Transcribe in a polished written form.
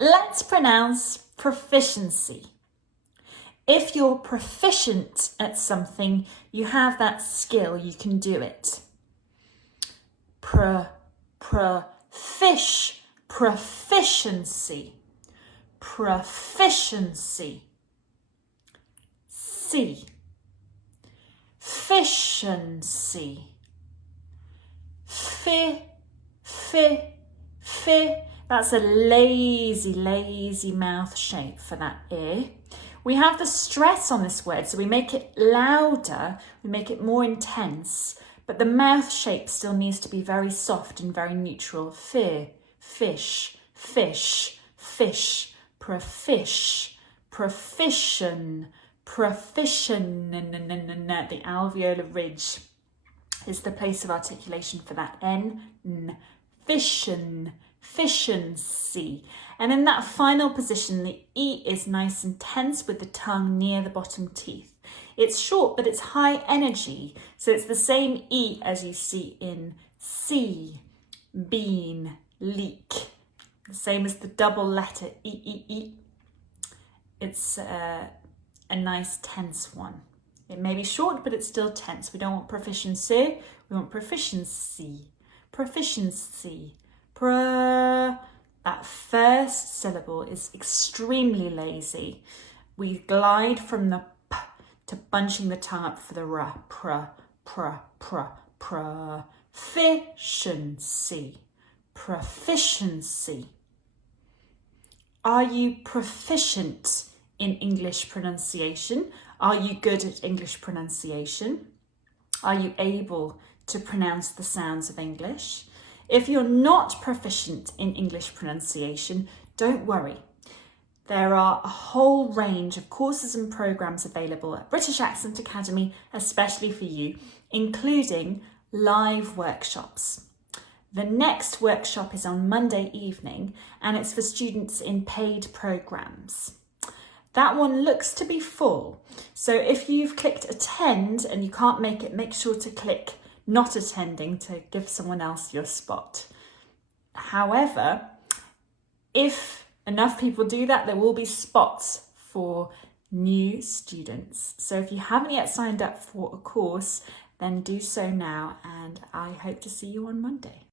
Let's pronounce proficiency. If you're proficient at something, you have that skill, you can do it. Proficiency. Proficiency. C. Efficiency. That's a lazy mouth shape for that ear. We have the stress on this word, so we make it louder, we make it more intense, but the mouth shape still needs to be very soft and very neutral. Fish, proficient. The alveolar ridge is the place of articulation for that N. Efficiency. And in that final position, the E is nice and tense with the tongue near the bottom teeth. It's short, but it's high energy. So it's the same E as you see in C, bean, leak. The same as the double letter E. It's a nice tense one. It may be short, but it's still tense. We don't want proficiency, we want proficiency. That first syllable is extremely lazy. We glide from the P to bunching the tongue up for the R. Proficiency. Are you proficient in English pronunciation? Are you good at English pronunciation? Are you able to pronounce the sounds of English? If you're not proficient in English pronunciation, don't worry. There are a whole range of courses and programs available at British Accent Academy, especially for you, including live workshops. The next workshop is on Monday evening, and it's for students in paid programs. That one looks to be full. So if you've clicked attend and you can't make it, make sure to click not attending to give someone else your spot. However, if enough people do that, there will be spots for new students. So if you haven't yet signed up for a course, then do so now, and I hope to see you on Monday.